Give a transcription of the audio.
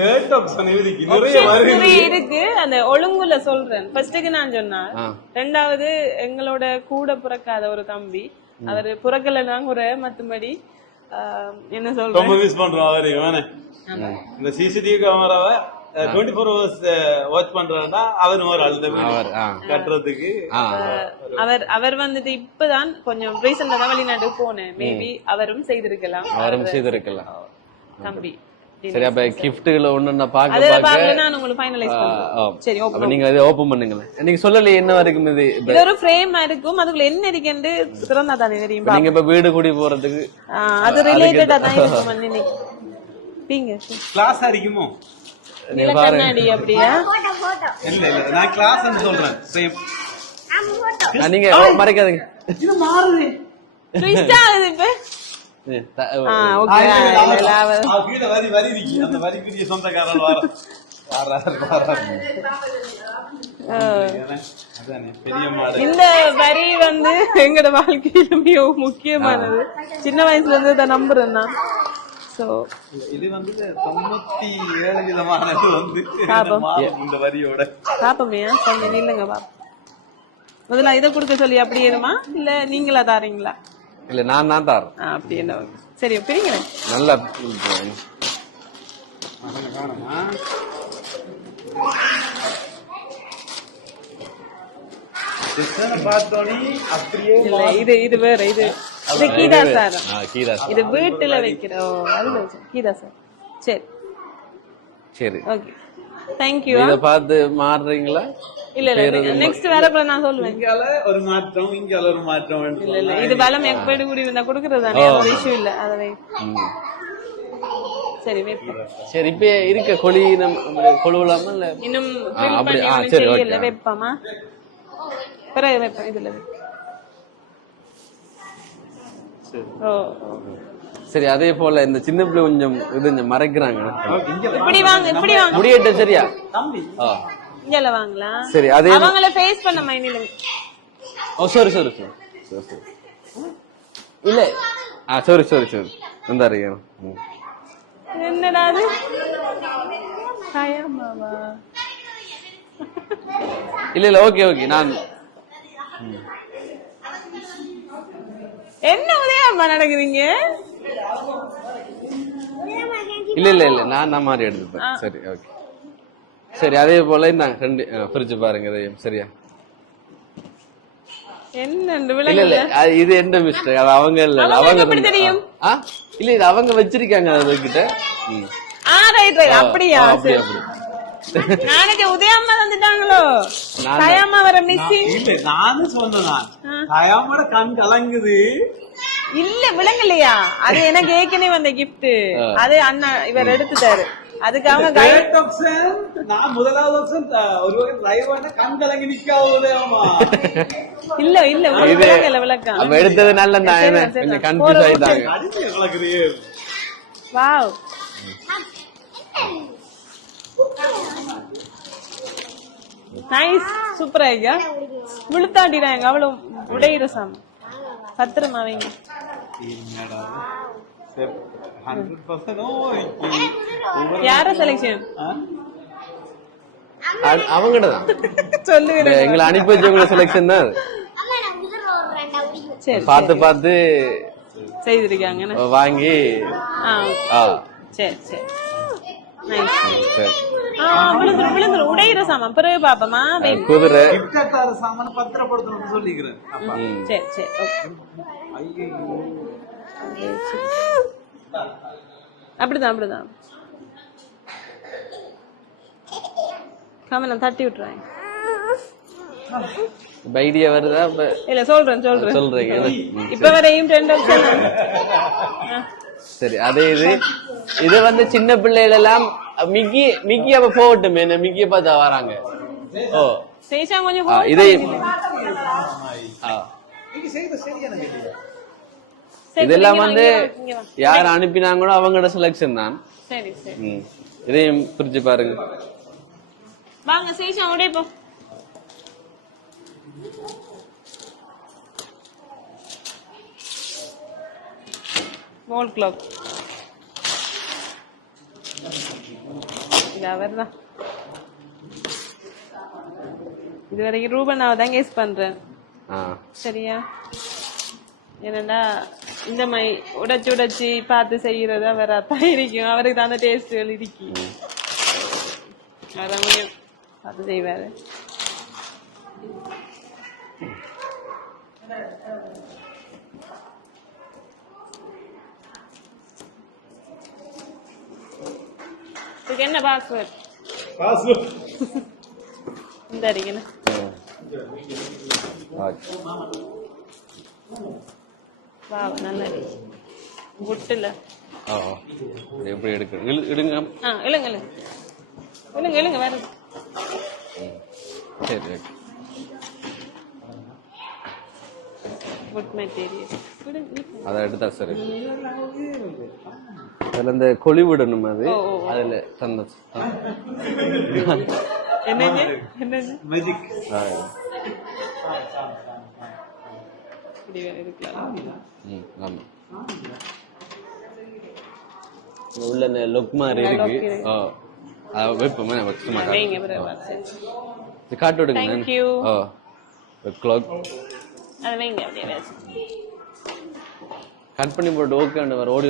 Third option இருக்கு. அந்த ஒழுங்குல சொல்றேன். ஃபர்ஸ்ட்டுக்கு நான் சொன்னேன். ரெண்டாவது எங்களோட கூட பிறக்காத ஒரு தம்பி, அவரு புறக்கலனாங்க ஒரு மத்தபடி என்ன சொல்றேன், ரொம்ப மிஸ் பண்றோம் அவரு. இந்த சிசிடிவி கேமராவை 24 hours வாட்ச் பண்றாருன்னா அவர் ஒரு கட்டுறதுக்கு அவர் வந்துட்டு இப்பதான் கொஞ்சம் ரீசெண்டா தான் வெளிநாட்டுக்கு போனேன். மேபி அவரும் செய்திருக்கலாம் தம்பி. சரி, அப்ப கிஃப்ட்கள் ஒண்ணு பாக்க நான் உங்களுக்கு ஃபைனலைஸ் பண்றேன். சரி, ஓபன் நீங்க அதை ஓபன் பண்ணுங்க. நீங்க சொல்லல என்ன வரைக்கும் இது ஒரு ஃப்ரேமா இருக்கும், அதுக்குள்ள என்ன இருக்குன்னு திறந்தா தானே தெரியும். நீங்க இப்ப வீடு கூடி போறதுக்கு அது ரிலேட்டடா தான் இருக்கும் நினைக்கிறேன். பீங்க கிளாஸ் அடிக்குமோ நீல கண்ணாடி அப்படியே இல்ல நான் கிளாஸ் ன்னு சொல்றேன். சேம் நீங்க மறைக்காதீங்க. இது மாறுது ட்விஸ்ட் ஆகுது இப்ப. ஓகே கீழ வரி இருக்கு. அந்த வரிக்குரிய சொந்தக்காரர் வராரு. இந்த வரி வந்து எங்கட வாழ்க்கையில மிகவும் முக்கியமானது. சின்ன வயசுல இருந்து இதை நம்புறேன் நான். இது வந்து 97% வந்து இந்த வரியோட பாப்போமையா கொஞ்சம் நில்லுங்க பாப்போம். முதல்ல இதை கொடுக்க சொல்லி அப்படி ஏறுமா இல்ல நீங்களா தாரீங்களா? இல்ல நான் தாரேன். அப்படி என்ன சரி பிரிங்களேன். நல்லா இது வேற. இது கீதா சார். இது வீட்டுல வைக்கிறோம். அதுல கீதா சார். சரி சரி ஓகே தேங்க்யூ. இத பார்த்து மாறுறீங்களா? இல்ல இல்ல நெக்ஸ்ட் வேறப்ப நான் சொல்லுவேன். இங்கால ஒரு மாற்றம் இங்கால ஒரு மாற்றம். இல்ல இது பலம் எக்ஸ்பைர்ட் கூடி வந்தா கொடுக்கறதானே, ஒரு இஷ்யூ இல்ல. அதவே சரி வெப்பம். சரி இப்ப இருக்க கொளி நம்ம கொளுவலாமா இல்ல இன்னும் ஃபில் பண்ணி தெரியல வெப்பமா பிறகு வெப்பம் இதுல. சரி அதே போல இந்த சின்ன பிள்ளை கொஞ்சம் இது மறைக்கிறாங்க. இப்படி வாங்க இப்படி வாங்க முடியட்ட சரியா தம்பி இங்கல வாங்கலாம். சரி அதே அவங்கள ஃபேஸ் பண்ண மைனில. ஓ சாரி இல்ல சாரி வந்தாருங்க. என்னடா அது ஹாயமாவா? இல்ல ஓகே நான் என்ன உதயமா நடக்குறீங்க? இல்ல நான் மாதிரி எடுத்துப்பேன். சரி ஓகே சரி அதே போல நான் ரெண்டு பிரிச்சு பாருங்க இதையும். சரியா என்ன இல்ல இது என்ன மிஸ்டேக்? அது அவங்க இல்ல அவங்க இல்ல இது அவங்க வச்சிருக்காங்க அதுகிட்ட. அப்படியா? நாளைக்கு உதயம்மா வந்துட்டாங்களோ? தயாமா வர மிஸ்ஸிங் இல்ல நானும் சொன்னேன். தயாமோட கண் கலங்குது. இல்ல விளங்கலையா? அது எனக்கு ஏற்கனவே வந்த கிஃப்ட். அது அண்ணா இவர் எடுத்துட்டாரு. அதுக்காக நான் முதலாவது ஆப்ஷன் ஒரு வகை டிரைவர்னா கண் கலங்கி நிக்காவுதே. ஆமா இல்ல விளக்கம் அவ எடுத்தது நல்ல நான் கன்ஃபியூஸ் ஆயிட்டாங்க. அடிச்சு கலக்குறியே. வாவ் நைஸ் சூப்பரா ஐயா. விழுத்தாட்டிடாங்க அவ்வளவு உடையிற சாமி. பத்திரமா வைங்க. யார செலக்ஷன்? அவங்கதான் சொல்லுங்க. எங்களை அனுப்பி வச்சவங்க செலக்ஷன் தான். பார்த்து செய்திருக்காங்க வாங்கி. சரி விழுந்துரும் உடையிற சாமான். பிறகு பாப்பமா குதிரை சாமான பத்திரப்படுத்தணும்னு சொல்லிக்கிறேன். சரி அப்படிதான் கமலம் தட்டி விட்டுறேன். ஐடியா வருதா? இல்ல சொல்றேன் இப்ப வரையும் 10 ஆப்ஷன். சரி அதே இது வந்து சின்ன பிள்ளைகள் எல்லாம் மிக்கி அப்ப போகட்டும். என்ன மிக்கிய பார்த்தா வராங்க. ஓ சேஷா கொஞ்சம் இதே இதெல்லாம் வந்து யார் அனுப்பினாங்களோ அவங்களோட செலக்ஷன் தான். சரி இதையும் பிரிச்சு பாருங்க. வாங்க சேஷா ஓடே போ. வால் கிளாக் இது அவர்தான். இது வரைக்கும் ரூபனாவை தான் கெஸ் பண்றேன். சரியா? என்னன்னா இந்த மாதிரி உடைச்சு உடைச்சு பார்த்து செய்யறதா வேற இருக்கும். அவருக்கு தான் அந்த டேஸ்ட்கள் இருக்கு. அதான் பார்த்து செய்வாரு. இதுக்கு என்ன பாஸ்வேர்ட்? இந்த அடிக்கணும். வா நல்லா விட்டுல எப்படி எடுக்க இடுங்க. இழுங்க இழுங்க இழுங்க இழுங்க வேற. சரி குட் மெட்டீரியல். அதை எடுத்தா சரி. அதுல இந்த கொழி விடணும். அது அதுல தந்த என்னது என்னது மேஜிக் உள்ள லொக் மாதிரி இருக்கு. வைப்போமே வச்சு காட்டு விடுங்க. அதை வைங்க அப்படியே கட் பண்ணி போட்டு ஓகே ஓடி